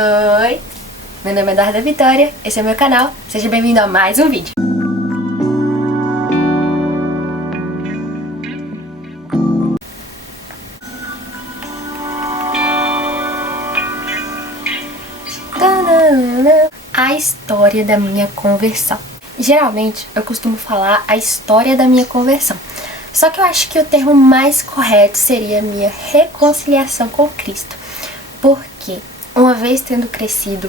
Oi, meu nome é Eduarda Vitória, esse é o meu canal, seja bem-vindo a mais um vídeo. A história da minha conversão. Geralmente eu costumo falar a história da minha conversão, só que eu acho que o termo mais correto seria minha reconciliação com Cristo, porque uma vez tendo crescido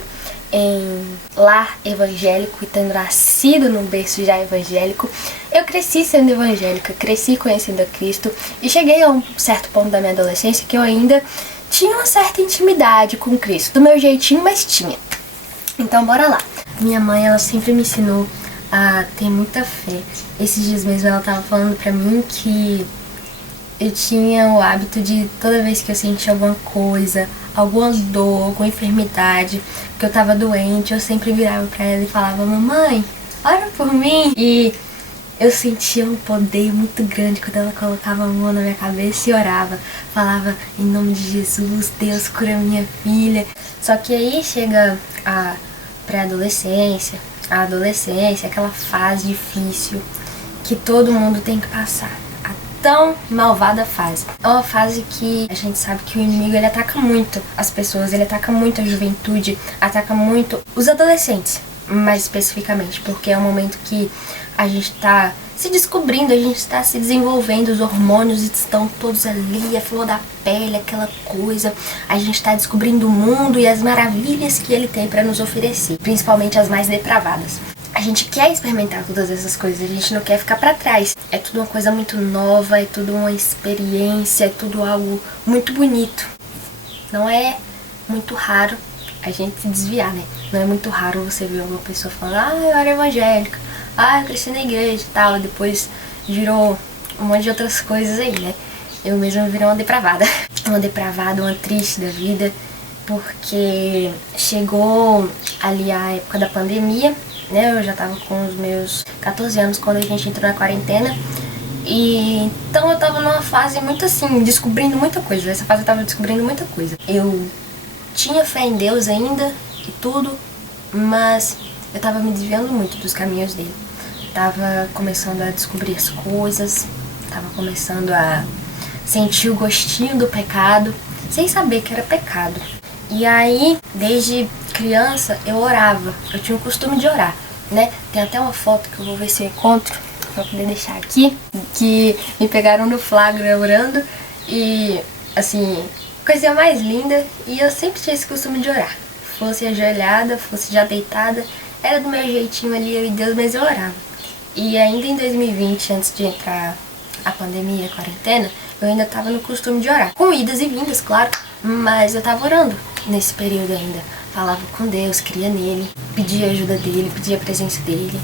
em lar evangélico e tendo nascido num berço já evangélico, eu cresci sendo evangélica, cresci conhecendo a Cristo e cheguei a um certo ponto da minha adolescência que eu ainda tinha uma certa intimidade com Cristo, do meu jeitinho, mas tinha. Então bora lá. Minha mãe, ela sempre me ensinou a ter muita fé. Esses dias mesmo ela tava falando pra mim que eu tinha o hábito de, toda vez que eu sentia alguma coisa, alguma dor, alguma enfermidade, que eu tava doente, eu sempre virava pra ela e falava: mamãe, ora por mim. E eu sentia um poder muito grande quando ela colocava a mão na minha cabeça e orava. Falava: em nome de Jesus, Deus cura minha filha. Só que aí chega a pré-adolescência, a adolescência, aquela fase difícil que todo mundo tem que passar. A tão malvada fase. É uma fase que a gente sabe que o inimigo, ele ataca muito as pessoas, ele ataca muito a juventude, ataca muito os adolescentes, mais especificamente, porque é um momento que a gente tá se descobrindo, a gente está se desenvolvendo, os hormônios estão todos ali, a flor da pele, aquela coisa. A gente está descobrindo o mundo e as maravilhas que ele tem para nos oferecer, principalmente as mais depravadas. A gente quer experimentar todas essas coisas, a gente não quer ficar para trás. É tudo uma coisa muito nova, é tudo uma experiência, é tudo algo muito bonito. Não é muito raro a gente se desviar, né? Não é muito raro você ver uma pessoa falando: ah, eu era evangélica, ah, eu cresci na igreja e tal, depois virou um monte de outras coisas aí, né? Eu mesma virei uma depravada. Uma depravada, uma triste da vida, porque chegou ali a época da pandemia, né? Eu já tava com os meus 14 anos quando a gente entrou na quarentena. E então eu tava numa fase muito assim, descobrindo muita coisa. Essa fase eu tava descobrindo muita coisa. Eu tinha fé em Deus ainda e tudo, mas eu tava me desviando muito dos caminhos dele. Tava começando a descobrir as coisas, tava começando a sentir o gostinho do pecado, sem saber que era pecado. E aí, desde criança, eu orava, eu tinha o costume de orar, né? Tem até uma foto que eu vou ver se eu encontro, pra poder deixar aqui, que me pegaram no flagra orando, e assim, coisa mais linda, e eu sempre tinha esse costume de orar. Fosse ajoelhada, fosse já deitada, era do meu jeitinho ali, eu e Deus, mas eu orava. E ainda em 2020, antes de entrar a pandemia, a quarentena, eu ainda tava no costume de orar. Com idas e vindas, claro, mas eu tava orando nesse período ainda. Falava com Deus, cria nele, pedia a ajuda dele, pedia a presença dele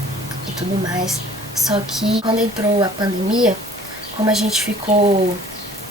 e tudo mais. Só que quando entrou a pandemia, como a gente ficou,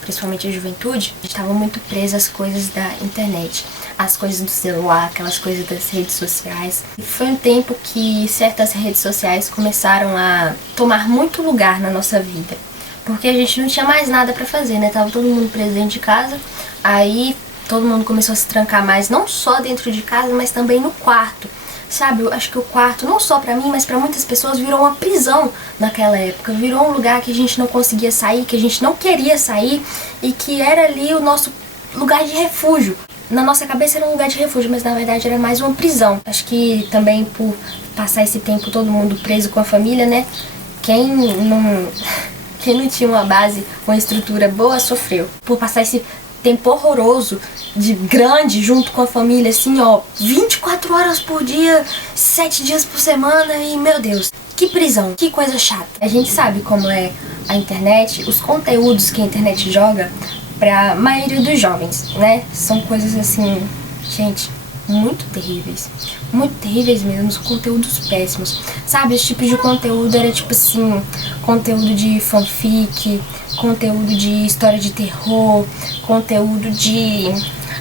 principalmente a juventude, a gente tava muito preso às coisas da internet, às coisas do celular, aquelas coisas das redes sociais. E foi um tempo que certas redes sociais começaram a tomar muito lugar na nossa vida, porque a gente não tinha mais nada pra fazer, né? Tava todo mundo preso dentro de casa, aí todo mundo começou a se trancar mais, não só dentro de casa, mas também no quarto. Sabe, eu acho que o quarto, não só pra mim, mas pra muitas pessoas, virou uma prisão naquela época. Virou um lugar que a gente não conseguia sair, que a gente não queria sair, e que era ali o nosso lugar de refúgio. Na nossa cabeça era um lugar de refúgio, mas na verdade era mais uma prisão. Acho que também por passar esse tempo todo mundo preso com a família, né? Quem não tinha uma base, uma estrutura boa, sofreu. Por passar esse tempo horroroso, de grande, junto com a família, assim, ó, 24 horas por dia, 7 dias por semana, e meu Deus, que prisão, que coisa chata. A gente sabe como é a internet, os conteúdos que a internet joga pra maioria dos jovens, né? São coisas assim, gente, muito terríveis mesmo, são conteúdos péssimos. Sabe, esse tipo de conteúdo era tipo assim, conteúdo de fanfic, conteúdo de história de terror, conteúdo de...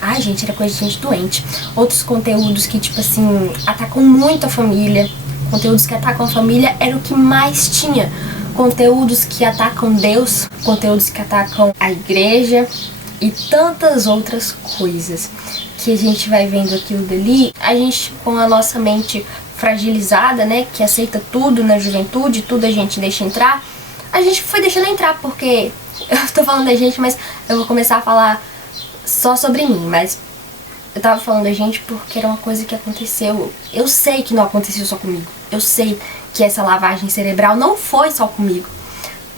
ai, gente, era coisa de gente doente. Outros conteúdos que, tipo assim, atacam muito a família. Conteúdos que atacam a família era o que mais tinha. Conteúdos que atacam Deus, conteúdos que atacam a igreja e tantas outras coisas que a gente vai vendo aquilo dali, a gente com a nossa mente fragilizada, né, que aceita tudo na juventude, tudo a gente deixa entrar, a gente foi deixando entrar, porque eu tô falando da gente, mas eu vou começar a falar só sobre mim, mas eu tava falando da gente porque era uma coisa que aconteceu. Eu sei que não aconteceu só comigo, eu sei que essa lavagem cerebral não foi só comigo,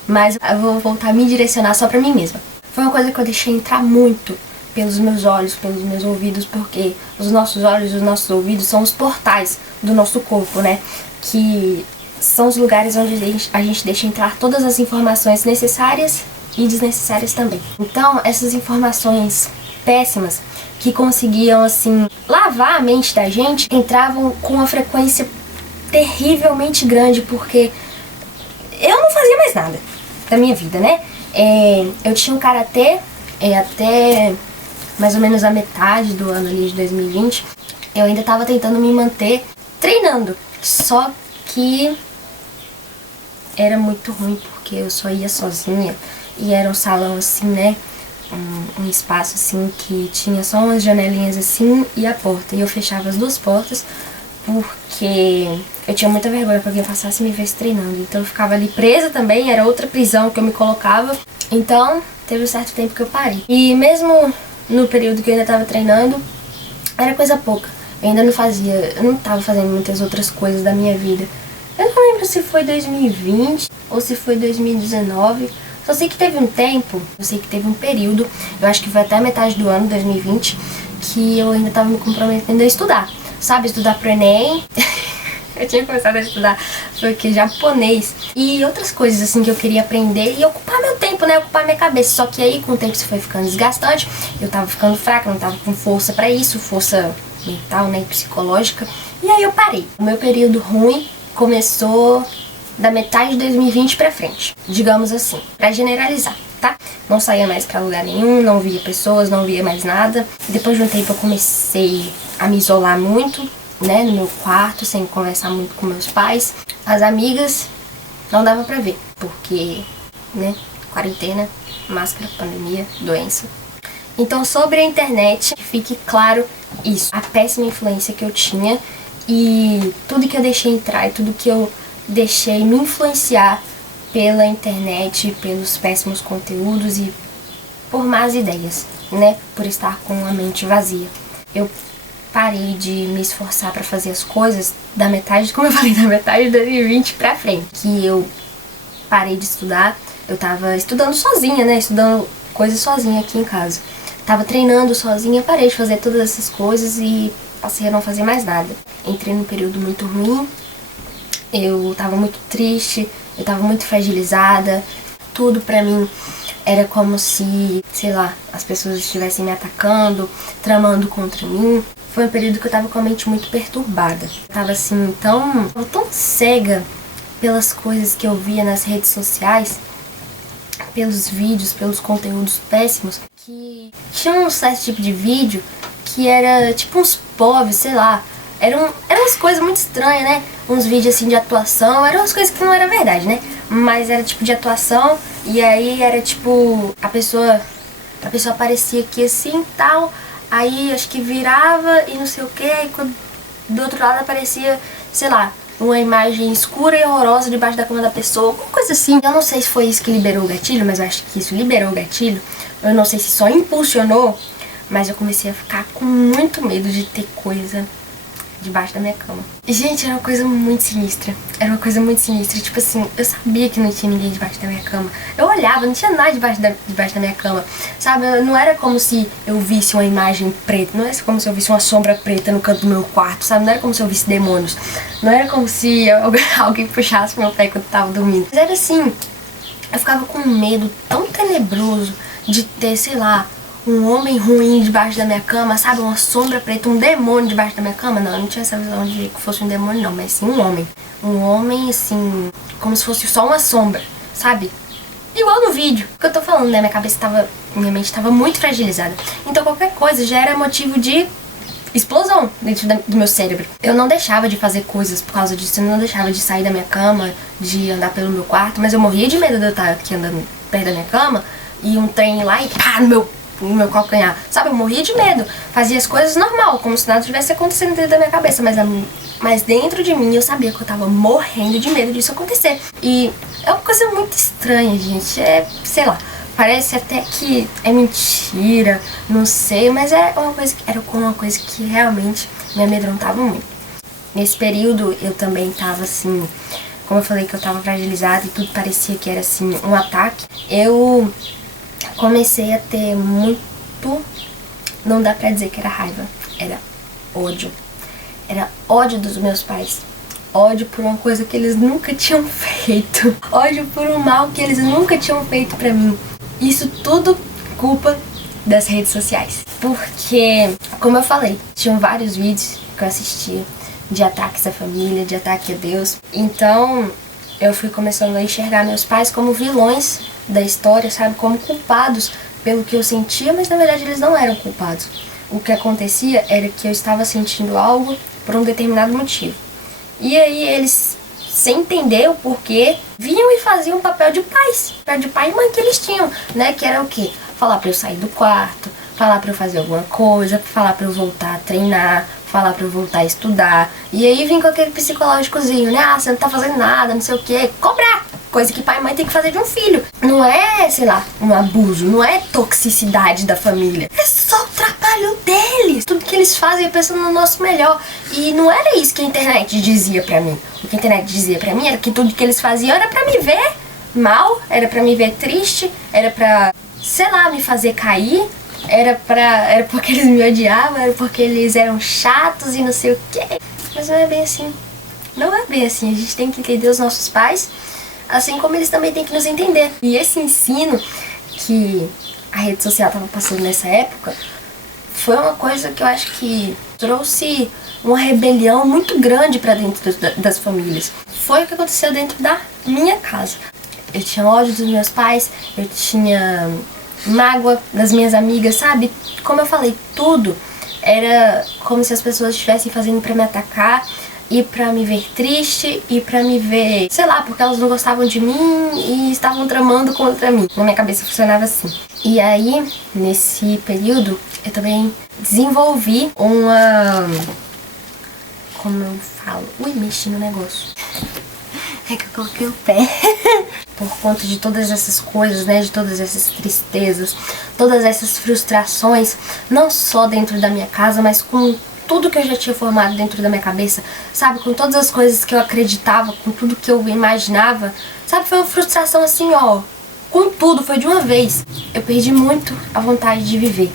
mas eu vou voltar a me direcionar só pra mim mesma. Foi uma coisa que eu deixei entrar muito pelos meus olhos, pelos meus ouvidos, porque os nossos olhos e os nossos ouvidos são os portais do nosso corpo, né? Que são os lugares onde a gente deixa entrar todas as informações necessárias e desnecessárias também. Então, essas informações péssimas que conseguiam, assim, lavar a mente da gente, entravam com uma frequência terrivelmente grande, porque eu não fazia mais nada da minha vida, né? Eu tinha um karatê até mais ou menos a metade do ano ali de 2020. Eu ainda tava tentando me manter treinando, só que era muito ruim porque eu só ia sozinha e era um salão assim, né? Um espaço assim que tinha só umas janelinhas assim e a porta. E eu fechava as duas portas porque eu tinha muita vergonha que alguém passasse e me visse treinando. Então eu ficava ali presa também, era outra prisão que eu me colocava. Então teve um certo tempo que eu parei. E mesmo no período que eu ainda tava treinando, era coisa pouca. Eu não tava fazendo muitas outras coisas da minha vida. Eu não lembro se foi 2020 ou se foi 2019. Só sei que teve um tempo, eu sei que teve um período, eu acho que foi até a metade do ano, 2020, que eu ainda tava me comprometendo a estudar. Sabe, estudar pro Enem. Eu tinha começado a estudar japonês e outras coisas assim que eu queria aprender e ocupar meu tempo, né, ocupar minha cabeça. Só que aí com o tempo isso foi ficando desgastante, eu tava ficando fraca, não tava com força pra isso, força mental, né, psicológica. E aí eu parei. O meu período ruim começou da metade de 2020 pra frente, digamos assim, pra generalizar, tá? Não saía mais pra lugar nenhum, não via pessoas, não via mais nada. Depois de um tempo eu comecei a me isolar muito, né, no meu quarto, sem conversar muito com meus pais. As amigas não dava pra ver, porque, né, quarentena, máscara, pandemia, doença. Então, sobre a internet, fique claro isso, a péssima influência que eu tinha e tudo que eu deixei entrar e tudo que eu deixei me influenciar pela internet, pelos péssimos conteúdos e por más ideias, né, por estar com a mente vazia. Eu parei de me esforçar pra fazer as coisas da metade, como eu falei, da metade de 2020 pra frente. Que eu parei de estudar, eu tava estudando sozinha, né, estudando coisas sozinha aqui em casa. Tava treinando sozinha, parei de fazer todas essas coisas e passei a não fazer mais nada. Entrei num período muito ruim, eu tava muito triste, eu tava muito fragilizada, tudo pra mim era como se, sei lá, as pessoas estivessem me atacando, tramando contra mim. Foi um período que eu tava com a mente muito perturbada. Eu tava assim, tão cega pelas coisas que eu via nas redes sociais, pelos vídeos, pelos conteúdos péssimos, que tinha um certo tipo de vídeo que era tipo uns povos, sei lá, eram umas coisas muito estranhas, né? Uns vídeos assim de atuação, eram umas coisas que não era verdade, né? Mas era tipo de atuação, e aí era tipo, a pessoa aparecia aqui assim e tal, aí acho que virava e não sei o que, e do outro lado aparecia, sei lá, uma imagem escura e horrorosa debaixo da cama da pessoa, alguma coisa assim. Eu não sei se foi isso que liberou o gatilho, mas eu acho que isso liberou o gatilho. Eu não sei se só impulsionou, mas eu comecei a ficar com muito medo de ter coisa debaixo da minha cama. E, gente, era uma coisa muito sinistra. Era uma coisa muito sinistra. Tipo assim, eu sabia que não tinha ninguém debaixo da minha cama. Eu olhava, não tinha nada debaixo da minha cama. Sabe? Não era como se eu visse uma imagem preta. Não era como se eu visse uma sombra preta no canto do meu quarto, sabe? Não era como se eu visse demônios. Não era como se alguém puxasse meu pé quando eu tava dormindo. Mas era assim, eu ficava com um medo tão tenebroso de ter, sei lá, um homem ruim debaixo da minha cama, sabe? Uma sombra preta, um demônio debaixo da minha cama. Não, eu não tinha essa visão de que fosse um demônio, não, mas sim um homem. Um homem, assim, como se fosse só uma sombra, sabe? Igual no vídeo. O que eu tô falando, né? Minha mente tava muito fragilizada. Então qualquer coisa já era motivo de explosão dentro do meu cérebro. Eu não deixava de fazer coisas por causa disso. Eu não deixava de sair da minha cama, de andar pelo meu quarto, mas eu morria de medo de eu estar aqui andando perto da minha cama e um trem lá e pá, no meu no meu calcanhar, sabe? Eu morria de medo, fazia as coisas normal, como se nada tivesse acontecendo dentro da minha cabeça, mas dentro de mim eu sabia que eu tava morrendo de medo disso acontecer. E é uma coisa muito estranha, gente, sei lá, parece até que é mentira, não sei, mas era uma coisa que realmente me amedrontava muito. Nesse período eu também tava assim, como eu falei que eu tava fragilizada e tudo parecia que era assim um ataque, eu comecei a ter muito, não dá pra dizer que era raiva, era ódio. Era ódio dos meus pais. Ódio por uma coisa que eles nunca tinham feito. Ódio por um mal que eles nunca tinham feito pra mim. Isso tudo culpa das redes sociais. Porque, como eu falei, tinham vários vídeos que eu assistia de ataques à família, de ataque a Deus. Então, eu fui começando a enxergar meus pais como vilões da história, sabe? Como culpados pelo que eu sentia, mas na verdade eles não eram culpados. O que acontecia era que eu estava sentindo algo por um determinado motivo. E aí eles, sem entender o porquê, vinham e faziam o papel de pais. Papel de pai e mãe que eles tinham, né? Que era o quê? Falar pra eu sair do quarto, falar pra eu fazer alguma coisa, falar pra eu voltar a treinar, falar pra eu voltar a estudar. E aí vim com aquele psicológicozinho, né? Ah, você não tá fazendo nada, não sei o quê. Cobrar! Coisa que pai e mãe tem que fazer de um filho. Não é, sei lá, um abuso, não é toxicidade da família. É só o trabalho deles. Tudo que eles fazem é pensando no nosso melhor. E não era isso que a internet dizia pra mim. O que a internet dizia pra mim era que tudo que eles faziam era pra me ver mal, era pra me ver triste, era pra, sei lá, me fazer cair. Era porque eles me odiavam, era porque eles eram chatos e não sei o quê. Mas não é bem assim. Não é bem assim. A gente tem que entender os nossos pais, assim como eles também têm que nos entender. E esse ensino que a rede social estava passando nessa época foi uma coisa que eu acho que trouxe uma rebelião muito grande para dentro das famílias. Foi o que aconteceu dentro da minha casa. Eu tinha ódio dos meus pais, eu tinha mágoa das minhas amigas, sabe? Como eu falei, tudo era como se as pessoas estivessem fazendo pra me atacar e pra me ver triste e pra me ver, sei lá, porque elas não gostavam de mim e estavam tramando contra mim. Na minha cabeça funcionava assim. E aí, nesse período, eu também desenvolvi uma... Como eu falo? Ui, mexi no negócio. É que eu coloquei o pé. Por conta de todas essas coisas, né, de todas essas tristezas, todas essas frustrações, não só dentro da minha casa, mas com tudo que eu já tinha formado dentro da minha cabeça, sabe, com todas as coisas que eu acreditava, com tudo que eu imaginava, sabe, foi uma frustração assim, ó, com tudo, foi de uma vez. Eu perdi muito a vontade de viver,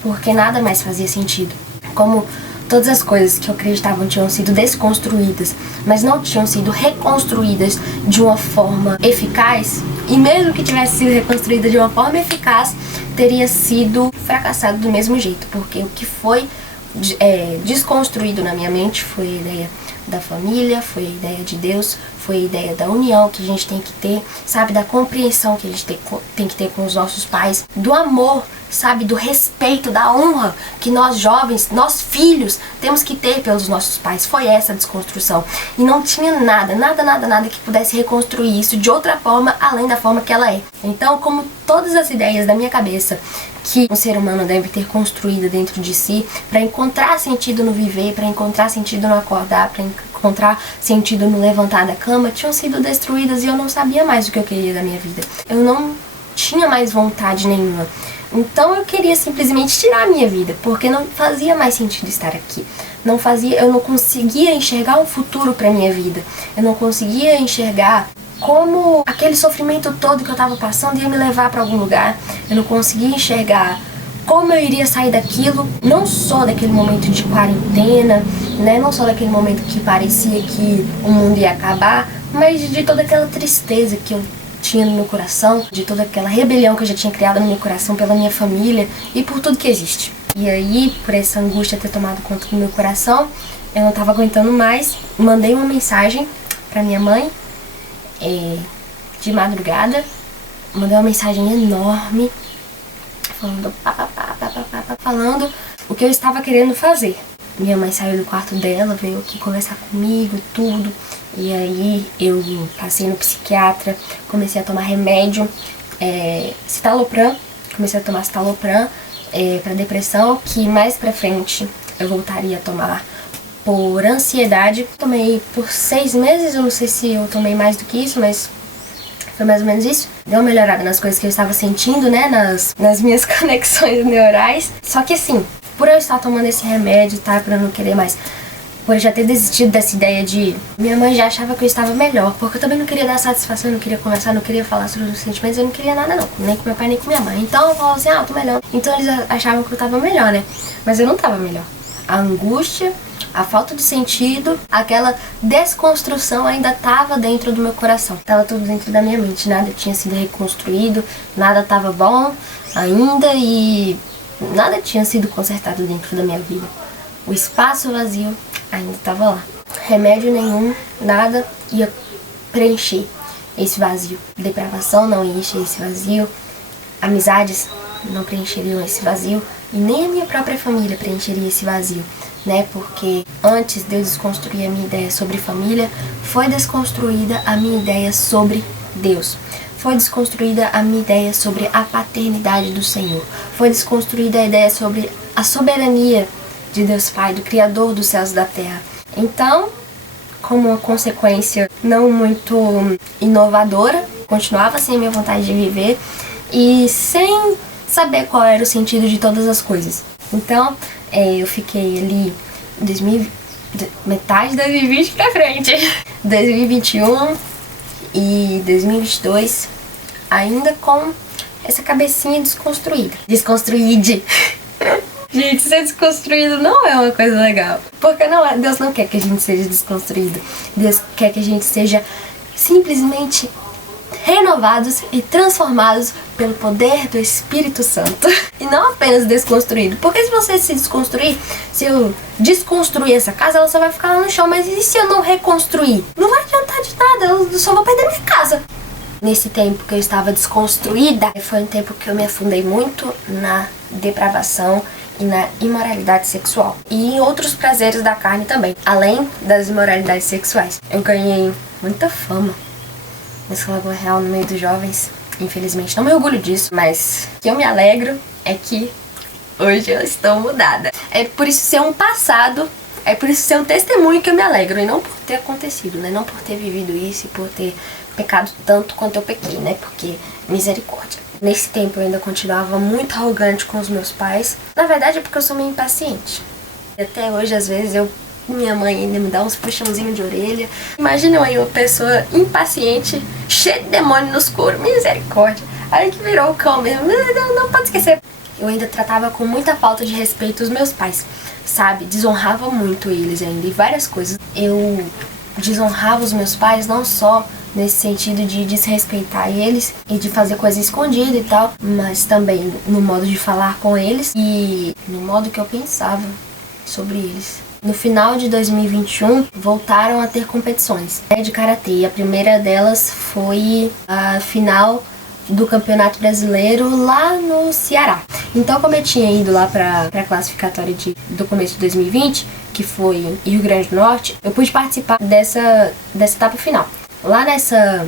porque nada mais fazia sentido. Como todas as coisas que eu acreditava tinham sido desconstruídas, mas não tinham sido reconstruídas de uma forma eficaz, e mesmo que tivesse sido reconstruída de uma forma eficaz, teria sido fracassado do mesmo jeito, porque o que foi desconstruído na minha mente foi a ideia da família, foi a ideia de Deus, foi a ideia da união que a gente tem que ter, sabe, da compreensão que a gente tem que ter com os nossos pais, do amor, sabe, do respeito, da honra que nós jovens, nós filhos, temos que ter pelos nossos pais. Foi essa a desconstrução. E não tinha nada que pudesse reconstruir isso de outra forma, além da forma que ela é. Então, como todas as ideias da minha cabeça que um ser humano deve ter construído dentro de si para encontrar sentido no viver, para encontrar sentido no acordar, para encontrar sentido no levantar da cama, tinham sido destruídas e eu não sabia mais o que eu queria da minha vida. Eu não tinha mais vontade nenhuma. Então eu queria simplesmente tirar a minha vida, porque não fazia mais sentido estar aqui. Eu não conseguia enxergar um futuro para minha vida. Eu não conseguia enxergar como aquele sofrimento todo que eu tava passando ia me levar para algum lugar. Eu não conseguia enxergar como eu iria sair daquilo, não só daquele momento de quarentena, né? Não só daquele momento que parecia que o mundo ia acabar, mas de toda aquela tristeza que eu tinha no meu coração, de toda aquela rebelião que eu já tinha criado no meu coração pela minha família e por tudo que existe. E aí, por essa angústia ter tomado conta do meu coração, eu não tava aguentando mais, mandei uma mensagem pra minha mãe, de madrugada, mandei uma mensagem enorme, falando o que eu estava querendo fazer. Minha mãe saiu do quarto dela, veio aqui conversar comigo, tudo. E aí eu passei no psiquiatra, comecei a tomar remédio, citalopram, comecei a tomar citalopram. para depressão, que mais pra frente eu voltaria a tomar por ansiedade. Tomei por 6 meses, eu não sei se eu tomei mais do que isso, mas foi mais ou menos isso. Deu uma melhorada nas coisas que eu estava sentindo, né, nas minhas conexões neurais. Só que assim, por eu estar tomando esse remédio, tá, pra eu não querer mais, por eu já ter desistido dessa ideia de... Minha mãe já achava que eu estava melhor, porque eu também não queria dar satisfação, não queria conversar, não queria falar sobre os sentimentos, eu não queria nada não, nem com meu pai, nem com minha mãe. Então eu falava assim, eu tô melhor. Então eles achavam que eu tava melhor, né, mas eu não tava melhor. A angústia, a falta de sentido, aquela desconstrução ainda tava dentro do meu coração. Tava tudo dentro da minha mente, nada tinha sido reconstruído, nada tava bom ainda e nada tinha sido consertado dentro da minha vida. O espaço vazio ainda estava lá. Remédio nenhum, nada ia preencher esse vazio. Depravação não ia encher esse vazio. Amizades não preencheriam esse vazio. E nem a minha própria família preencheria esse vazio, né? Porque antes de eu desconstruir a minha ideia sobre família, foi desconstruída a minha ideia sobre Deus. Foi desconstruída a minha ideia sobre a paternidade do Senhor. Foi desconstruída a ideia sobre a soberania de Deus Pai, do Criador dos céus e da terra. Então, como uma consequência não muito inovadora, continuava sem a minha vontade de viver e sem saber qual era o sentido de todas as coisas. Então, eu fiquei ali metade de 2020 pra frente, 2021 e 2022, ainda com essa cabecinha desconstruída. Desconstruíde. Gente, ser desconstruído não é uma coisa legal. Porque Deus não quer que a gente seja desconstruído. Deus quer que a gente seja simplesmente renovados e transformados pelo poder do Espírito Santo. E não apenas desconstruído. Porque se você se desconstruir, se eu desconstruir essa casa, ela só vai ficar lá no chão. Mas e se eu não reconstruir? Não vai adiantar de nada, eu só vou perder minha casa. Nesse tempo que eu estava desconstruída, foi um tempo que eu me afundei muito na depravação e na imoralidade sexual. E em outros prazeres da carne também, além das imoralidades sexuais. Eu ganhei muita fama nessa Lagoa Real no meio dos jovens. Infelizmente, não me orgulho disso, mas o que eu me alegro é que hoje eu estou mudada. É por isso ser um passado, é por isso ser um testemunho que eu me alegro, e não por ter acontecido, né? Não por ter vivido isso e por ter pecado tanto quanto eu pequei, né? Porque misericórdia. Nesse tempo eu ainda continuava muito arrogante com os meus pais. Na verdade é porque eu sou meio impaciente. Até hoje, às vezes, minha mãe ainda me dá uns puxãozinhos de orelha. Imagina aí uma pessoa impaciente, cheia de demônio nos coros. Misericórdia. Aí que virou o cão mesmo. Não pode esquecer. Eu ainda tratava com muita falta de respeito os meus pais, sabe? Desonrava muito eles ainda. E várias coisas. Eu desonrava os meus pais não só nesse sentido de desrespeitar eles e de fazer coisa escondida e tal, mas também no modo de falar com eles e no modo que eu pensava sobre eles. No final de 2021, voltaram a ter competições de karatê, e a primeira delas foi a final do Campeonato Brasileiro lá no Ceará. Então, como eu tinha ido lá para a classificatória do começo de 2020, que foi em Rio Grande do Norte, eu pude participar dessa etapa final. Lá nessa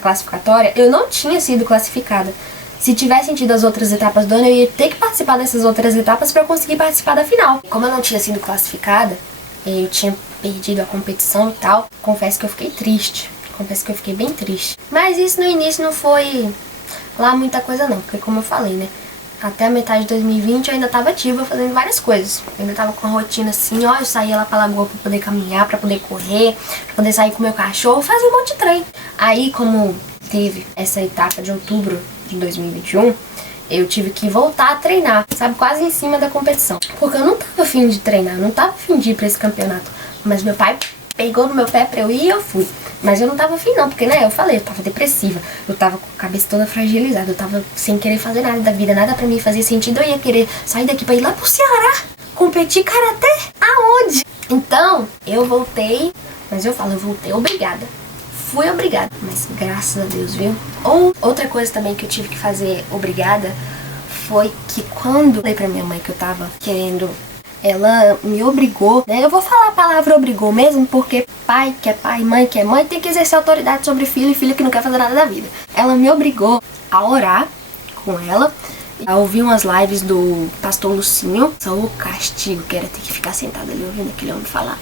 classificatória, eu não tinha sido classificada. Se tivessem tido as outras etapas do ano, eu ia ter que participar dessas outras etapas para eu conseguir participar da final. Como eu não tinha sido classificada, eu tinha perdido a competição e tal, confesso que eu fiquei triste. Confesso que eu fiquei bem triste. Mas isso no início não foi lá muita coisa não, porque como eu falei, né? Até a metade de 2020 eu ainda tava ativa fazendo várias coisas. Eu ainda tava com a rotina assim, ó, eu saía lá pra lagoa pra poder caminhar, pra poder correr, pra poder sair com o meu cachorro, fazia um monte de trem. Aí, como teve essa etapa de outubro de 2021, eu tive que voltar a treinar, sabe, quase em cima da competição. Porque eu não tava afim de treinar, eu não tava afim de ir pra esse campeonato. Mas meu pai pegou no meu pé pra eu ir e eu fui. Mas eu não tava afim não, porque, né, eu falei, eu tava depressiva, eu tava com a cabeça toda fragilizada, eu tava sem querer fazer nada da vida, nada pra mim fazia sentido, eu ia querer sair daqui pra ir lá pro Ceará, competir karatê, aonde? Então, eu voltei, mas eu voltei obrigada. Fui obrigada, mas graças a Deus, viu? Outra coisa também que eu tive que fazer obrigada foi que quando eu falei pra minha mãe que eu tava querendo, ela me obrigou, né? Eu vou falar a palavra obrigou mesmo, porque pai que é pai, mãe que é mãe, tem que exercer autoridade sobre filho e filho que não quer fazer nada da vida. Ela me obrigou a orar com ela Eu ouvi umas lives do pastor Lucinho, só o castigo que era ter que ficar sentada ali ouvindo aquele homem falar.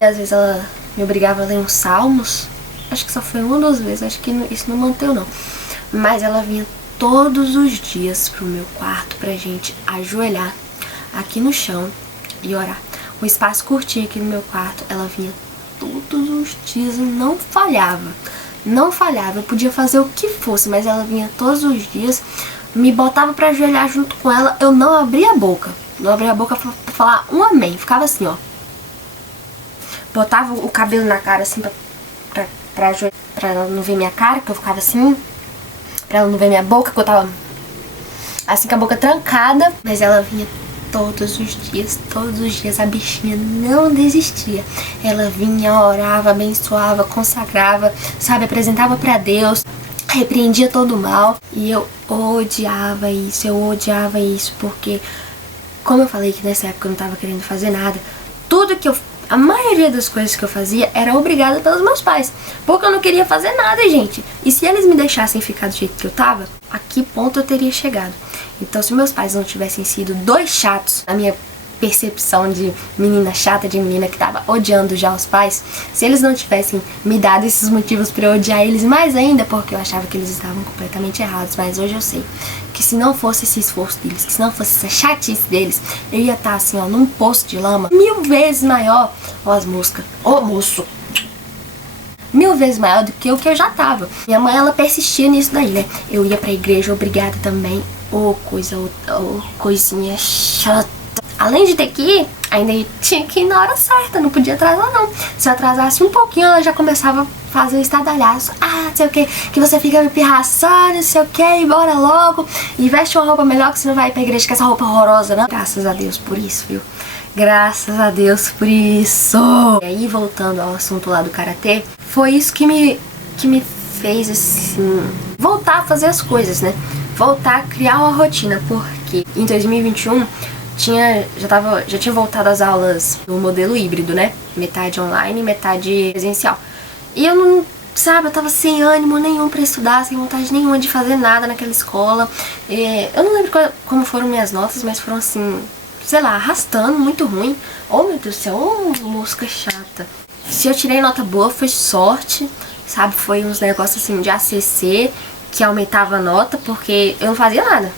E às vezes ela me obrigava a ler uns salmos, acho que só foi uma ou duas vezes, acho que isso não manteve não. Mas ela vinha todos os dias pro meu quarto pra gente ajoelhar aqui no chão e orar. Um espaço curtinho aqui no meu quarto, ela vinha todos os dias e não falhava. Não falhava, eu podia fazer o que fosse, mas ela vinha todos os dias, me botava pra ajoelhar junto com ela, eu não abria a boca. Não abria a boca pra falar um amém, ficava assim, ó. Botava o cabelo na cara assim pra ela não ver minha cara, que eu ficava assim. Pra ela não ver minha boca, que eu tava assim com a boca trancada. Mas ela vinha todos os dias, a bichinha não desistia. Ela vinha, orava, abençoava, consagrava, sabe, apresentava pra Deus, repreendia todo o mal. E eu odiava isso, porque, como eu falei que nessa época eu não tava querendo fazer nada, a maioria das coisas que eu fazia era obrigada pelos meus pais, porque eu não queria fazer nada, gente. E se eles me deixassem ficar do jeito que eu tava, a que ponto eu teria chegado? Então, se meus pais não tivessem sido dois chatos, na minha percepção de menina chata, de menina que tava odiando já os pais, se eles não tivessem me dado esses motivos pra eu odiar eles mais ainda, porque eu achava que eles estavam completamente errados, mas hoje eu sei que se não fosse esse esforço deles, que se não fosse essa chatice deles, eu ia estar assim, ó, num poço de lama 1000 vezes maior, ó as moscas, ó moço, 1000 vezes maior do que o que eu já tava. Minha mãe, ela persistia nisso daí, né? Eu ia pra igreja obrigada também, coisinha chata. Além de ter que ir, ainda tinha que ir na hora certa, não podia atrasar não. Se eu atrasasse um pouquinho, ela já começava a fazer o estardalhaço. Não sei o que você fica me pirraçando, não sei o que, e bora logo. E veste uma roupa melhor que você não vai ir pra igreja com essa roupa horrorosa, não. Graças a Deus por isso, viu? Graças a Deus por isso. E aí, voltando ao assunto lá do karatê, foi isso que me fez, assim, voltar a fazer as coisas, né? Voltar a criar uma rotina, porque em 2021 já tinha voltado às aulas no modelo híbrido, né? Metade online e metade presencial. E eu não, sabe, eu tava sem ânimo nenhum pra estudar, sem vontade nenhuma de fazer nada naquela escola. Eu não lembro como foram minhas notas, mas foram assim, sei lá, arrastando, muito ruim. Oh, meu Deus do céu, oh, mosca chata. Se eu tirei nota boa, foi sorte, sabe? Foi uns negócios assim de ACC que aumentava a nota, porque eu não fazia nada.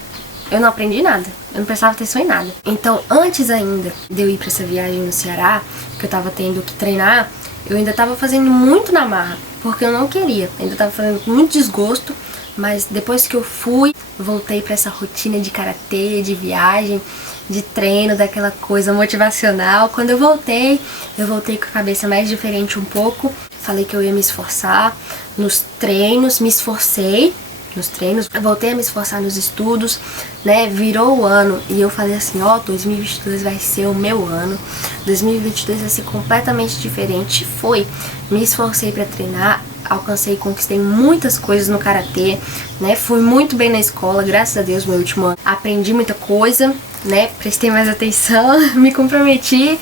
Eu não aprendi nada, eu não prestava atenção em nada. Então, antes ainda de eu ir pra essa viagem no Ceará, que eu tava tendo que treinar, eu ainda tava fazendo muito na marra, porque eu não queria. Ainda tava fazendo com muito desgosto, mas depois que eu fui, voltei pra essa rotina de karatê, de viagem, de treino, daquela coisa motivacional. Quando eu voltei com a cabeça mais diferente um pouco. Falei que eu ia me esforçar nos treinos, me esforcei nos treinos, eu voltei a me esforçar nos estudos, né, virou o ano e eu falei assim, ó, 2022 vai ser o meu ano, 2022 vai ser completamente diferente. Foi, me esforcei pra treinar, alcancei e conquistei muitas coisas no karatê, né, fui muito bem na escola, graças a Deus, meu último ano, aprendi muita coisa, né, prestei mais atenção, me comprometi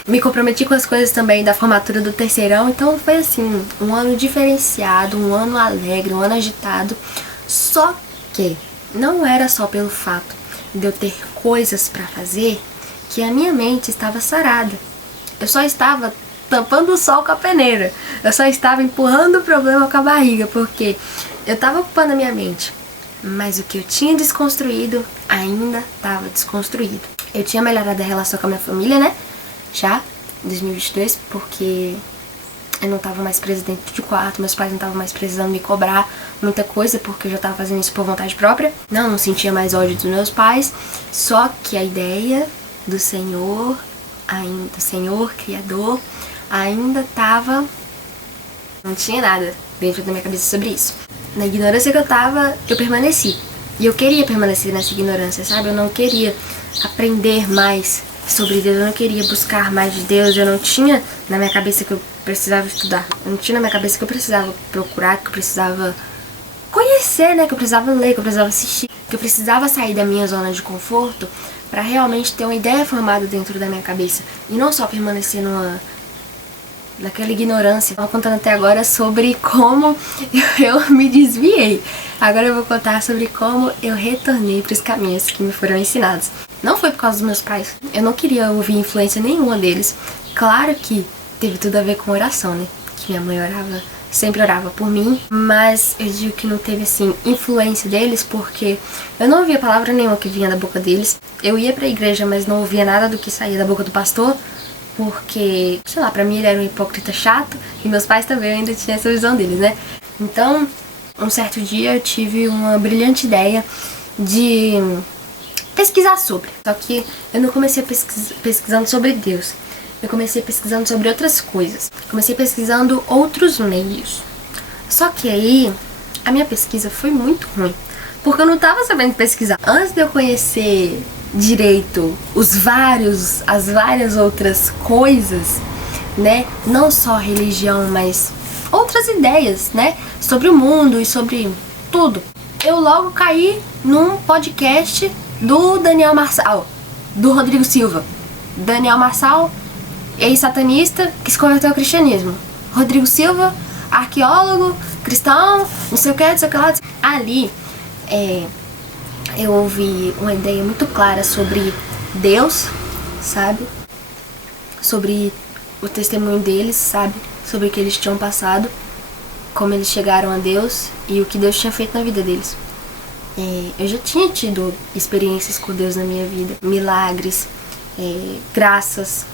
com as coisas também da formatura do terceirão, então foi assim, um ano diferenciado, um ano alegre, um ano agitado. Só que não era só pelo fato de eu ter coisas pra fazer que a minha mente estava sarada. Eu só estava tampando o sol com a peneira. Eu só estava empurrando o problema com a barriga, porque eu estava ocupando a minha mente. Mas o que eu tinha desconstruído ainda estava desconstruído. Eu tinha melhorado a relação com a minha família, né? Já em 2022, porque eu não tava mais presa dentro de quarto, meus pais não estavam mais precisando me cobrar muita coisa, porque eu já tava fazendo isso por vontade própria. Não sentia mais ódio dos meus pais, só que a ideia do Senhor, Criador, ainda tava... Não tinha nada dentro da minha cabeça sobre isso. Na ignorância que eu tava, eu permaneci. E eu queria permanecer nessa ignorância, sabe? Eu não queria aprender mais sobre Deus, eu não queria buscar mais de Deus, eu não tinha na minha cabeça que eu precisava estudar, eu não tinha na minha cabeça que eu precisava procurar, que eu precisava conhecer, né, que eu precisava ler, que eu precisava assistir, que eu precisava sair da minha zona de conforto pra realmente ter uma ideia formada dentro da minha cabeça e não só permanecer daquela ignorância. Estava contando até agora sobre como eu me desviei. Agora eu vou contar sobre como eu retornei para os caminhos que me foram ensinados. Não foi por causa dos meus pais. Eu não queria ouvir influência nenhuma deles. Claro que teve tudo a ver com oração, né? Que minha mãe orava, sempre orava por mim. Mas eu digo que não teve, assim, influência deles porque eu não ouvia palavra nenhuma que vinha da boca deles. Eu ia pra igreja, mas não ouvia nada do que saía da boca do pastor. Porque, sei lá, pra mim ele era um hipócrita chato. E meus pais também ainda tinham essa visão deles, né? Então, um certo dia eu tive uma brilhante ideia de pesquisar sobre. Só que eu não comecei pesquisando sobre Deus. Eu comecei pesquisando sobre outras coisas. Comecei pesquisando outros meios. Só que aí, a minha pesquisa foi muito ruim. Porque eu não tava sabendo pesquisar. Antes de eu conhecer direito as várias outras coisas, né? Não só religião, mas outras ideias, né? Sobre o mundo e sobre tudo. Eu logo caí num podcast do Daniel Marçal, do Rodrigo Silva. Daniel Marçal, ex-satanista que se converteu ao cristianismo. Rodrigo Silva, arqueólogo, cristão, não sei o que lá. Ali, eu ouvi uma ideia muito clara sobre Deus, sabe? Sobre o testemunho deles, sabe? Sobre o que eles tinham passado, como eles chegaram a Deus e o que Deus tinha feito na vida deles. Eu já tinha tido experiências com Deus na minha vida, milagres, graças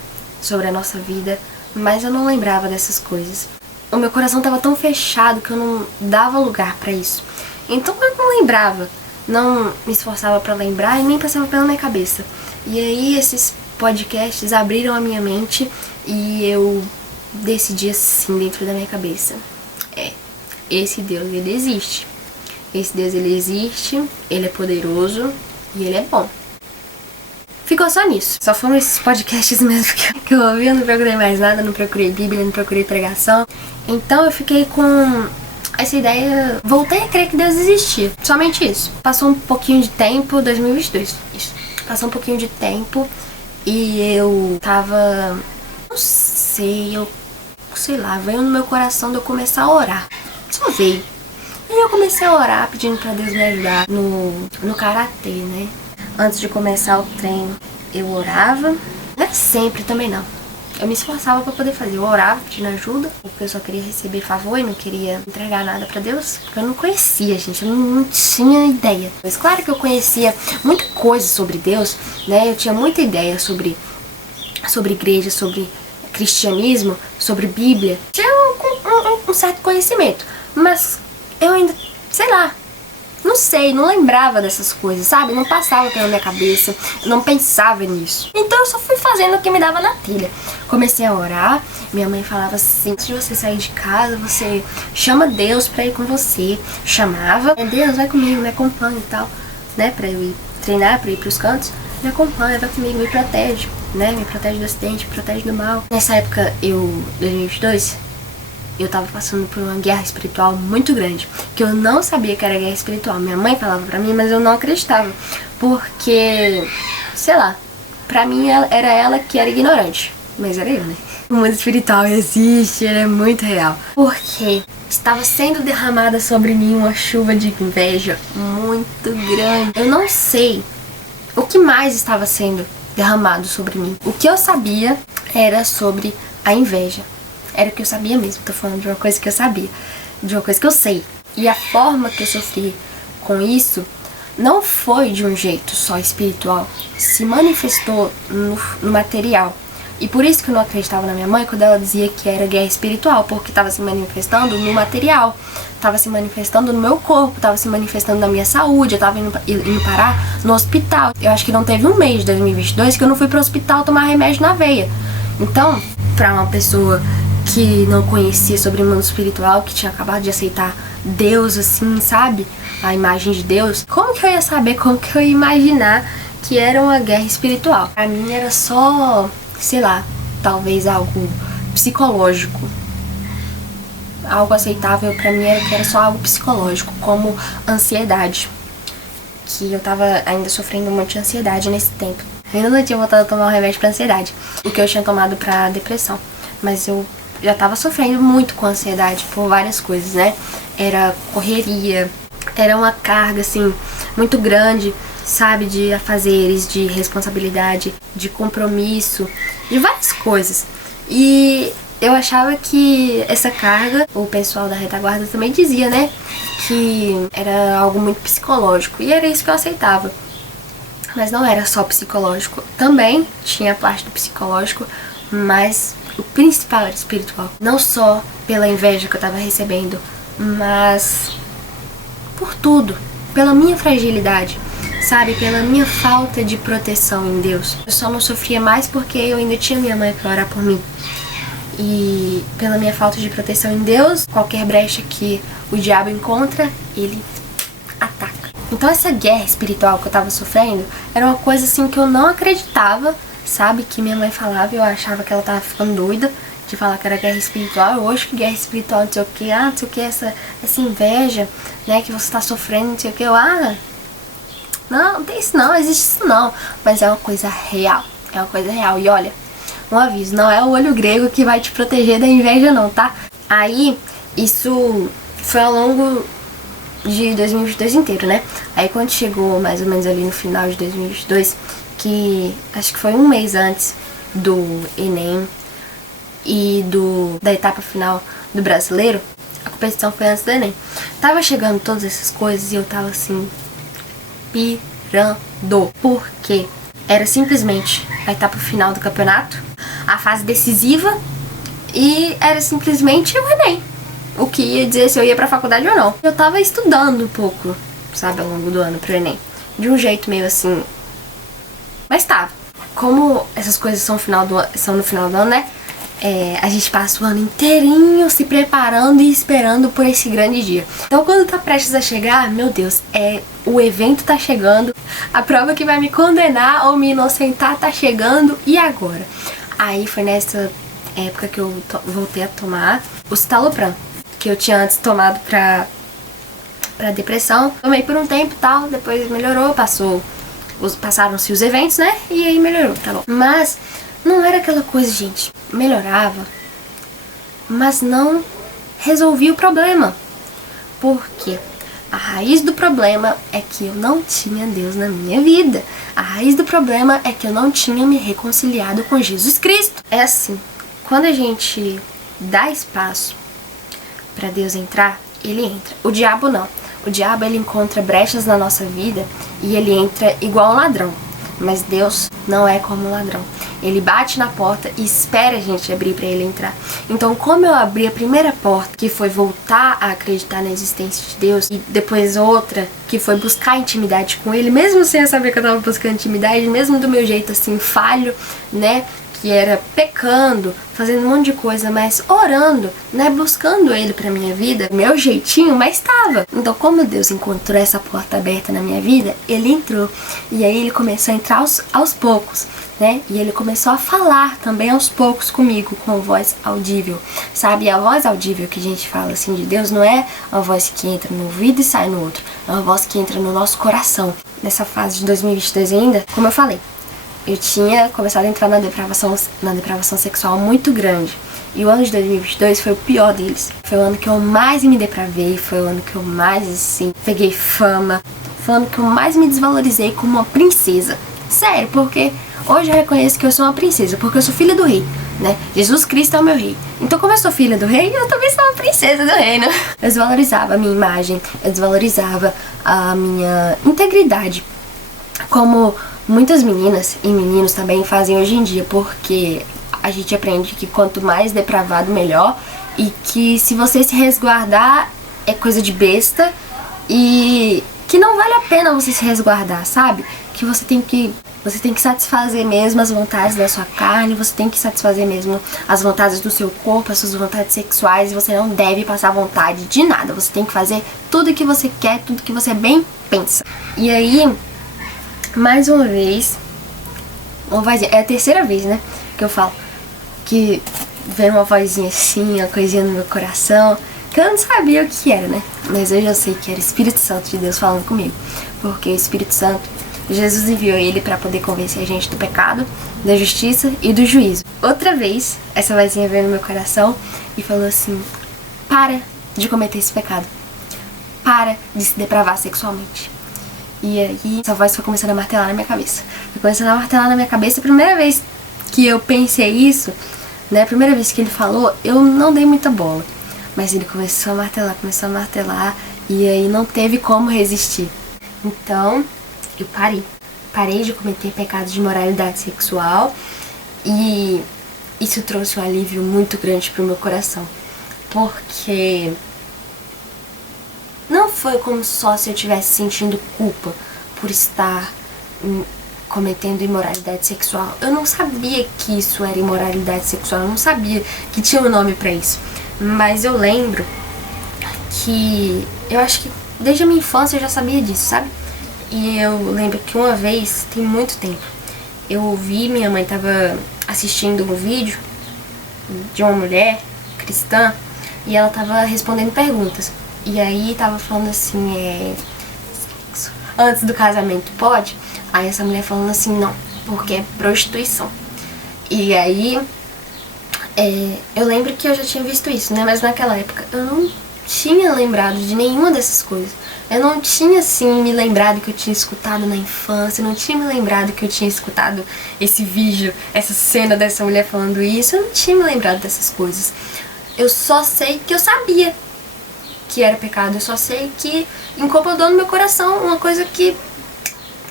sobre a nossa vida, mas eu não lembrava dessas coisas. O meu coração estava tão fechado que eu não dava lugar para isso. Então eu não lembrava, não me esforçava para lembrar e nem passava pela minha cabeça. E aí esses podcasts abriram a minha mente e eu decidi assim dentro da minha cabeça: esse Deus, ele existe. Esse Deus, ele existe, ele é poderoso e ele é bom. Ficou só nisso. Só foram esses podcasts mesmo que eu ouvi. Eu não procurei mais nada, não procurei Bíblia, não procurei pregação. Então eu fiquei com essa ideia, voltei a crer que Deus existia. Somente isso. Passou um pouquinho de tempo, 2022. Isso. Passou um pouquinho de tempo e eu tava, não sei, sei lá, veio no meu coração de eu começar a orar. Só veio. E eu comecei a orar pedindo pra Deus me ajudar no karatê, né? Antes de começar o treino, eu orava. Não é sempre também não. Eu me esforçava pra poder fazer. Eu orava pedindo ajuda, porque eu só queria receber favor e não queria entregar nada pra Deus. Porque eu não conhecia, gente. Eu não tinha ideia. Mas claro que eu conhecia muita coisa sobre Deus, né? Eu tinha muita ideia sobre igreja, sobre cristianismo, sobre Bíblia. Tinha um certo conhecimento. Mas eu ainda, sei lá, não sei, não lembrava dessas coisas, sabe? Não passava pela minha cabeça, eu não pensava nisso. Então eu só fui fazendo o que me dava na telha. Comecei a orar, minha mãe falava assim: antes de você sair de casa, você chama Deus pra ir com você. Chamava, Deus, vai comigo, me acompanha e tal, né? Pra eu ir treinar, pra eu ir pros cantos. Me acompanha, vai comigo, me protege, né? Me protege do acidente, me protege do mal. Nessa época, 2022, eu tava passando por uma guerra espiritual muito grande, que eu não sabia que era guerra espiritual. Minha mãe falava pra mim, mas eu não acreditava, porque, sei lá, pra mim era ela que era ignorante, mas era eu, né? O mundo espiritual existe, ele é muito real, porque estava sendo derramada sobre mim uma chuva de inveja muito grande. Eu não sei o que mais estava sendo derramado sobre mim. O que eu sabia era sobre a inveja. Era o que eu sabia mesmo, tô falando de uma coisa que eu sabia, de uma coisa que eu sei. E a forma que eu sofri com isso não foi de um jeito só espiritual, se manifestou no material. E por isso que eu não acreditava na minha mãe quando ela dizia que era guerra espiritual, porque estava se manifestando no material, estava se manifestando no meu corpo, estava se manifestando na minha saúde, eu estava indo parar no hospital. Eu acho que não teve um mês de 2022 que eu não fui pro hospital tomar remédio na veia. Então, pra uma pessoa que não conhecia sobre o mundo espiritual, que tinha acabado de aceitar Deus, assim, sabe? A imagem de Deus. Como que eu ia saber, como que eu ia imaginar que era uma guerra espiritual? Pra mim era só, sei lá, talvez algo psicológico. Algo aceitável pra mim era só algo psicológico, como ansiedade. Que eu tava ainda sofrendo muito de ansiedade nesse tempo. Eu ainda não tinha voltado a tomar o remédio pra ansiedade, o que eu tinha tomado pra depressão. Mas eu já tava sofrendo muito com ansiedade por várias coisas, né? Era correria, era uma carga, assim, muito grande, sabe? De afazeres, de responsabilidade, de compromisso, de várias coisas. E eu achava que essa carga, o pessoal da retaguarda também dizia, né? Que era algo muito psicológico. E era isso que eu aceitava. Mas não era só psicológico. Também tinha a parte do psicológico, mas o principal era espiritual. Não só pela inveja que eu tava recebendo, mas por tudo. Pela minha fragilidade, sabe? Pela minha falta de proteção em Deus. Eu só não sofria mais porque eu ainda tinha minha mãe pra orar por mim. E pela minha falta de proteção em Deus, qualquer brecha que o diabo encontra, ele ataca. Então essa guerra espiritual que eu tava sofrendo era uma coisa assim que eu não acreditava, sabe? Que minha mãe falava e eu achava que ela tava ficando doida de falar que era guerra espiritual. Eu acho que guerra espiritual não sei o que, não sei o que, essa inveja, né, que você tá sofrendo, não sei o que. Não tem isso não, existe isso não. Mas é uma coisa real, é uma coisa real. E olha, um aviso, não é o olho grego que vai te proteger da inveja não, tá? Aí, isso foi ao longo de 2022 inteiro, né? Aí quando chegou mais ou menos ali no final de 2022, que acho que foi um mês antes do Enem e da etapa final do brasileiro, a competição foi antes do Enem. Tava chegando todas essas coisas e eu tava assim, pirando. Por quê? Era simplesmente a etapa final do campeonato, a fase decisiva, e era simplesmente o Enem. O que ia dizer se eu ia pra faculdade ou não. Eu tava estudando um pouco, sabe, ao longo do ano pro Enem. De um jeito meio assim. Mas tava. Como essas coisas são no final do ano, né? A gente passa o ano inteirinho se preparando e esperando por esse grande dia. Então quando tá prestes a chegar, meu Deus, o evento tá chegando, a prova que vai me condenar ou me inocentar tá chegando, e agora? Aí foi nessa época que eu voltei a tomar o citalopram, que eu tinha antes tomado pra depressão. Tomei por um tempo e tal, depois melhorou, passaram-se os eventos, né? E aí melhorou, tá bom. Mas não era aquela coisa, gente, melhorava, mas não resolvia o problema. Por quê? A raiz do problema é que eu não tinha Deus na minha vida. A raiz do problema é que eu não tinha me reconciliado com Jesus Cristo. É assim, quando a gente dá espaço pra Deus entrar, ele entra. O diabo não. O diabo, ele encontra brechas na nossa vida e ele entra igual um ladrão. Mas Deus não é como um ladrão. Ele bate na porta e espera a gente abrir pra ele entrar. Então, como eu abri a primeira porta, que foi voltar a acreditar na existência de Deus, e depois outra, que foi buscar intimidade com ele, mesmo sem eu saber que eu tava buscando intimidade, mesmo do meu jeito assim, falho, né? Que era pecando, fazendo um monte de coisa, mas orando, né, buscando ele pra minha vida, meu jeitinho, mas estava. Então, como Deus encontrou essa porta aberta na minha vida, ele entrou. E aí ele começou a entrar aos poucos, né? E ele começou a falar também aos poucos comigo, com voz audível, sabe? E a voz audível que a gente fala assim de Deus não é uma voz que entra no ouvido e sai no outro, é uma voz que entra no nosso coração. Nessa fase de 2022 ainda, como eu falei, eu tinha começado a entrar na depravação sexual muito grande. E o ano de 2022 foi o pior deles. Foi o ano que eu mais me depravei, foi o ano que eu mais, assim, peguei fama. Foi o ano que eu mais me desvalorizei como uma princesa. Sério, porque hoje eu reconheço que eu sou uma princesa, porque eu sou filha do rei, né? Jesus Cristo é o meu rei. Então, como eu sou filha do rei, eu também sou uma princesa do reino. Eu desvalorizava a minha imagem, eu desvalorizava a minha integridade, como muitas meninas e meninos também fazem hoje em dia, porque a gente aprende que quanto mais depravado, melhor, e que se você se resguardar é coisa de besta, e que não vale a pena você se resguardar, sabe? Que você tem que satisfazer mesmo as vontades da sua carne, você tem que satisfazer mesmo as vontades do seu corpo, as suas vontades sexuais, e você não deve passar vontade de nada, você tem que fazer tudo que você quer, tudo que você bem pensa. E aí, mais uma vez, é a terceira vez, né, que eu falo, que vem uma vozinha assim, uma coisinha no meu coração, que eu não sabia o que era, né, mas eu já sei que era o Espírito Santo de Deus falando comigo, porque o Espírito Santo Jesus enviou ele para poder convencer a gente do pecado, da justiça e do juízo. Outra vez, essa vozinha veio no meu coração e falou assim: para de cometer esse pecado. Para de se depravar sexualmente. E aí, essa voz foi começando a martelar na minha cabeça. Foi começando a martelar na minha cabeça. A primeira vez que eu pensei isso, né, a primeira vez que ele falou, eu não dei muita bola. Mas ele começou a martelar, e aí não teve como resistir. Então, eu parei de cometer pecados de imoralidade sexual, e isso trouxe um alívio muito grande pro meu coração. Porque não foi como só se eu estivesse sentindo culpa por estar cometendo imoralidade sexual. Eu não sabia que isso era imoralidade sexual, eu não sabia que tinha um nome pra isso. Mas eu lembro que eu acho que desde a minha infância eu já sabia disso, sabe? E eu lembro que uma vez, tem muito tempo, eu ouvi, minha mãe tava assistindo um vídeo de uma mulher cristã e ela tava respondendo perguntas. E aí tava falando assim, antes do casamento pode? Aí essa mulher falando assim, não, porque é prostituição. E aí eu lembro que eu já tinha visto isso, né? Mas naquela época eu não tinha lembrado de nenhuma dessas coisas. Eu não tinha, assim, me lembrado que eu tinha escutado na infância. Eu não tinha me lembrado que eu tinha escutado esse vídeo, essa cena dessa mulher falando isso. Eu não tinha me lembrado dessas coisas. Eu só sei que eu sabia que era pecado. Eu só sei que incomodou no meu coração uma coisa que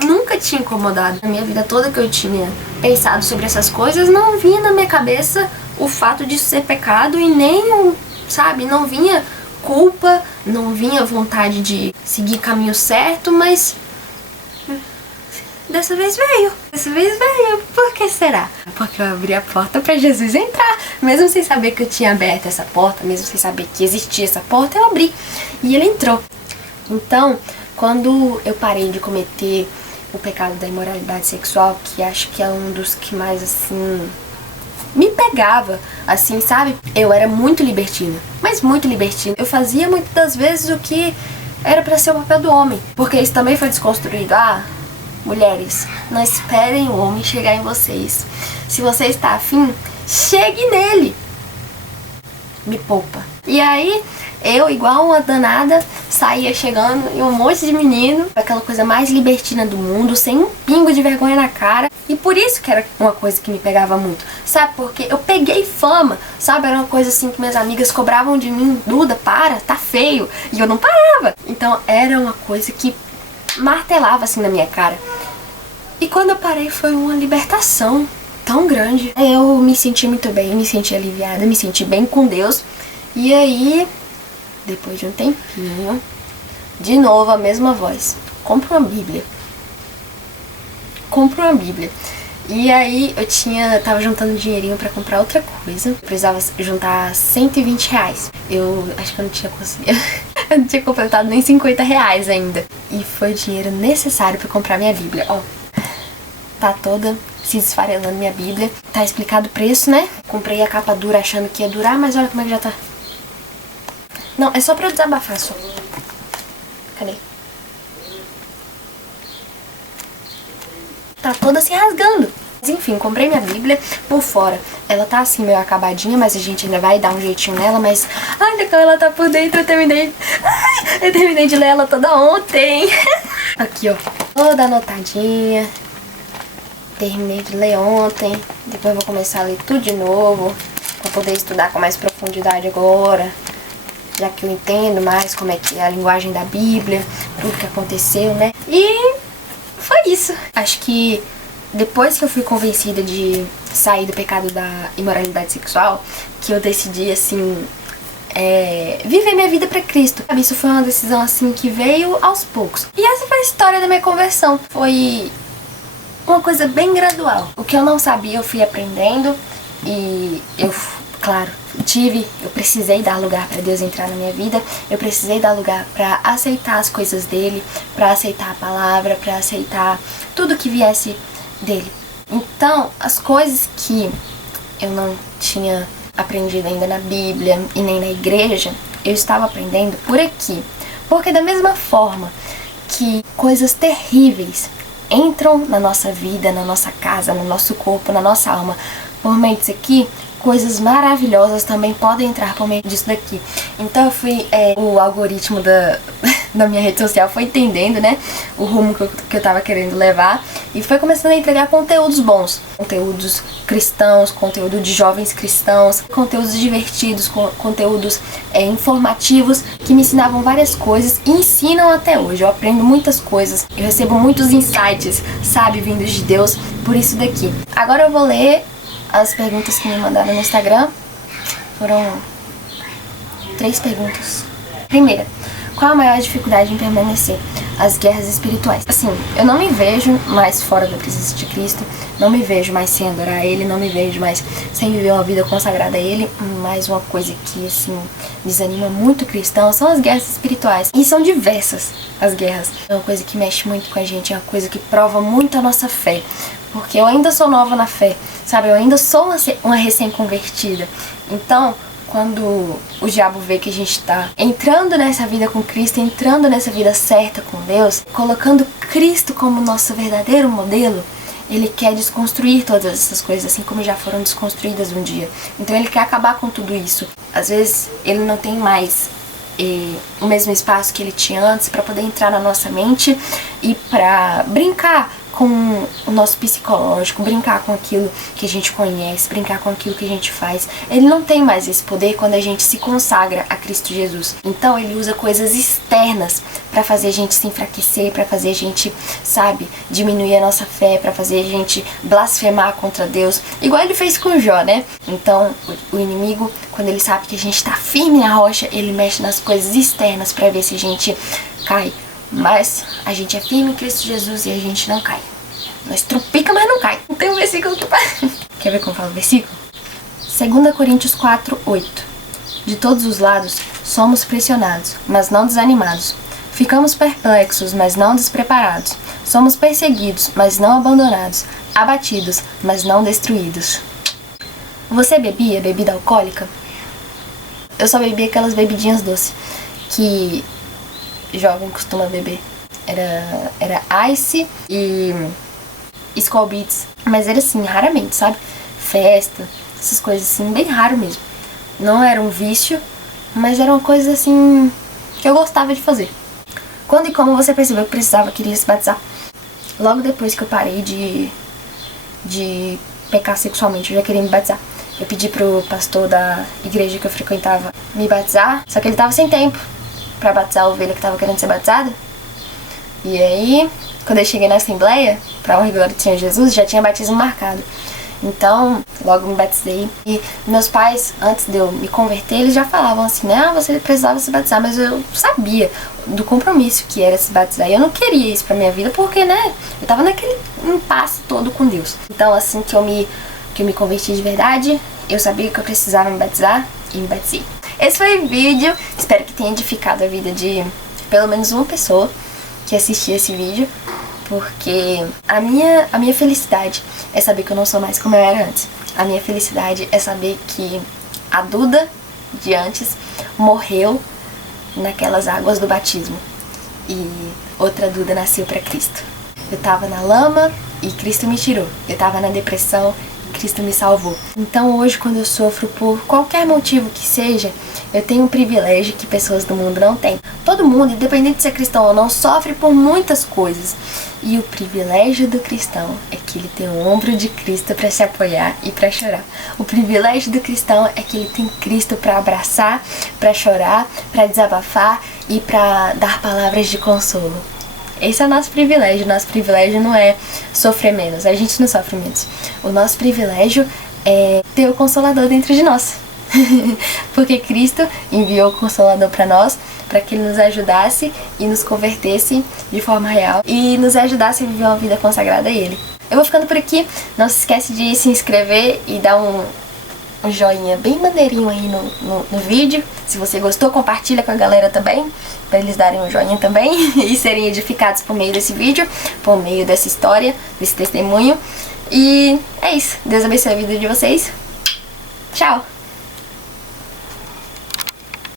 nunca tinha incomodado. Na minha vida toda que eu tinha pensado sobre essas coisas, não vinha na minha cabeça o fato de ser pecado e nem, sabe, não vinha culpa, não vinha vontade de seguir caminho certo, mas dessa vez veio. Por que será? Porque eu abri a porta pra Jesus entrar. Mesmo sem saber que eu tinha aberto essa porta, mesmo sem saber que existia essa porta, eu abri. E ele entrou. Então, quando eu parei de cometer o pecado da imoralidade sexual, que acho que é um dos que mais, assim, me pegava, assim, sabe? Eu era muito libertina, mas muito libertina. Eu fazia muitas das vezes o que era pra ser o papel do homem, porque isso também foi desconstruído. Mulheres, não esperem o homem chegar em vocês. Se você está afim, chegue nele. Me poupa. E aí, eu, igual uma danada, saía chegando em um monte de menino, aquela coisa mais libertina do mundo, sem um pingo de vergonha na cara. E por isso que era uma coisa que me pegava muito, sabe? Porque eu peguei fama, sabe? Era uma coisa assim que minhas amigas cobravam de mim: Duda, para, tá feio. E eu não parava. Então era uma coisa que martelava assim na minha cara. E quando eu parei foi uma libertação tão grande. Eu me senti muito bem, me senti aliviada, me senti bem com Deus. E aí, depois de um tempinho, de novo a mesma voz: compra uma Bíblia. Compra uma Bíblia. E aí eu tava juntando dinheirinho pra comprar outra coisa. Eu precisava juntar R$120. Eu acho que eu não tinha conseguido. Eu não tinha completado nem R$50 ainda. E foi o dinheiro necessário pra comprar minha Bíblia. Ó, tá toda se esfarelando minha Bíblia. Tá explicado o preço, né? Comprei a capa dura achando que ia durar, mas olha como é que já tá. Não, é só pra eu desabafar só. Cadê? Tá toda se rasgando. Mas enfim, comprei minha Bíblia. Por fora ela tá assim meio acabadinha, mas a gente ainda vai dar um jeitinho nela. Mas olha como ela tá por dentro. Eu terminei de ler ela toda ontem. Aqui, ó, toda anotadinha. Terminei de ler ontem. Depois vou começar a ler tudo de novo, pra poder estudar com mais profundidade agora, já que eu entendo mais como é que é a linguagem da Bíblia, tudo que aconteceu, né? E foi isso. Acho que depois que eu fui convencida de sair do pecado da imoralidade sexual, que eu decidi, assim, viver minha vida pra Cristo. Isso foi uma decisão, assim, que veio aos poucos. E essa foi a história da minha conversão. Foi uma coisa bem gradual. O que eu não sabia, eu fui aprendendo. E eu, claro, eu precisei dar lugar pra Deus entrar na minha vida. Eu precisei dar lugar pra aceitar as coisas dele, pra aceitar a palavra, pra aceitar tudo que viesse dele. Então, as coisas que eu não tinha aprendido ainda na Bíblia e nem na igreja, eu estava aprendendo por aqui. Porque da mesma forma que coisas terríveis entram na nossa vida, na nossa casa, no nosso corpo, na nossa alma, por meio disso aqui, coisas maravilhosas também podem entrar por meio disso daqui. Então eu fui, o algoritmo da minha rede social foi entendendo, né, o rumo que eu tava querendo levar, e foi começando a entregar conteúdos bons, conteúdos cristãos, conteúdo de jovens cristãos, conteúdos divertidos, conteúdos informativos, que me ensinavam várias coisas e ensinam até hoje. Eu aprendo muitas coisas, eu recebo muitos insights, sabe, vindos de Deus, por isso daqui. Agora eu vou ler as perguntas que me mandaram no Instagram. Foram 3 perguntas. Primeira: qual a maior dificuldade em permanecer? As guerras espirituais. Assim, eu não me vejo mais fora da presença de Cristo, não me vejo mais sem adorar Ele, não me vejo mais sem viver uma vida consagrada a Ele. Mas uma coisa que, assim, desanima muito cristão são as guerras espirituais. E são diversas as guerras. É uma coisa que mexe muito com a gente, é uma coisa que prova muito a nossa fé. Porque eu ainda sou nova na fé, sabe? Eu ainda sou uma recém-convertida. Então, quando o diabo vê que a gente tá entrando nessa vida com Cristo, entrando nessa vida certa com Deus, colocando Cristo como nosso verdadeiro modelo, ele quer desconstruir todas essas coisas, assim como já foram desconstruídas um dia. Então ele quer acabar com tudo isso. Às vezes ele não tem mais o mesmo espaço que ele tinha antes para poder entrar na nossa mente e para brincar com o nosso psicológico, brincar com aquilo que a gente conhece, brincar com aquilo que a gente faz. Ele não tem mais esse poder quando a gente se consagra a Cristo Jesus. Então ele usa coisas externas para fazer a gente se enfraquecer, para fazer a gente, sabe, diminuir a nossa fé, para fazer a gente blasfemar contra Deus, igual ele fez com Jó, né? Então o inimigo, quando ele sabe que a gente tá firme na rocha, ele mexe nas coisas externas para ver se a gente cai. Mas a gente é firme em Cristo Jesus e a gente não cai. Nós tropica, mas não cai. Não tem um versículo que... Quer ver como fala o versículo? 2 Coríntios 4:8. De todos os lados somos pressionados, mas não desanimados. Ficamos perplexos, mas não despreparados. Somos perseguidos, mas não abandonados. Abatidos, mas não destruídos. Você bebia bebida alcoólica? Eu só bebia aquelas bebidinhas doces que jovem costuma beber. Era Ice e Skol Beats. Mas era assim, raramente, sabe? Festa, essas coisas assim, bem raro mesmo. Não era um vício, mas era uma coisa assim que eu gostava de fazer. Quando e como você percebeu que queria se batizar? Logo depois que eu parei de pecar sexualmente, eu já queria me batizar. Eu pedi pro pastor da igreja que eu frequentava me batizar, só que ele tava sem tempo pra batizar a ovelha que tava querendo ser batizada. E aí, quando eu cheguei na assembleia, pra honra e glória do Senhor Jesus, já tinha batismo marcado. Então, logo me batizei. E meus pais, antes de eu me converter, eles já falavam assim, né? Ah, você precisava se batizar, mas eu sabia do compromisso que era se batizar. E eu não queria isso pra minha vida, porque, né? Eu tava naquele impasse todo com Deus. Então, assim que eu me converti de verdade, eu sabia que eu precisava me batizar e me batizei. Esse foi o vídeo, espero que tenha edificado a vida de pelo menos uma pessoa que assistiu esse vídeo, porque a minha felicidade é saber que eu não sou mais como eu era antes. A minha felicidade é saber que a Duda de antes morreu naquelas águas do batismo e outra Duda nasceu para Cristo. Eu tava na lama e Cristo me tirou. Eu tava na depressão, Cristo me salvou. Então hoje, quando eu sofro por qualquer motivo que seja, eu tenho um privilégio que pessoas do mundo não têm. Todo mundo, independente de ser cristão ou não, sofre por muitas coisas. E o privilégio do cristão é que ele tem o ombro de Cristo para se apoiar e para chorar. O privilégio do cristão é que ele tem Cristo para abraçar, para chorar, para desabafar e para dar palavras de consolo. Esse é o nosso privilégio. O nosso privilégio não é sofrer menos. A gente não sofre menos. O nosso privilégio é ter o Consolador dentro de nós. Porque Cristo enviou o Consolador para nós, para que Ele nos ajudasse e nos convertesse de forma real e nos ajudasse a viver uma vida consagrada a Ele. Eu vou ficando por aqui. Não se esquece de se inscrever e dar um joinha bem maneirinho aí no vídeo. Se você gostou, compartilha com a galera também, para eles darem um joinha também e serem edificados por meio desse vídeo, por meio dessa história, desse testemunho. E é isso. Deus abençoe a vida de vocês. Tchau!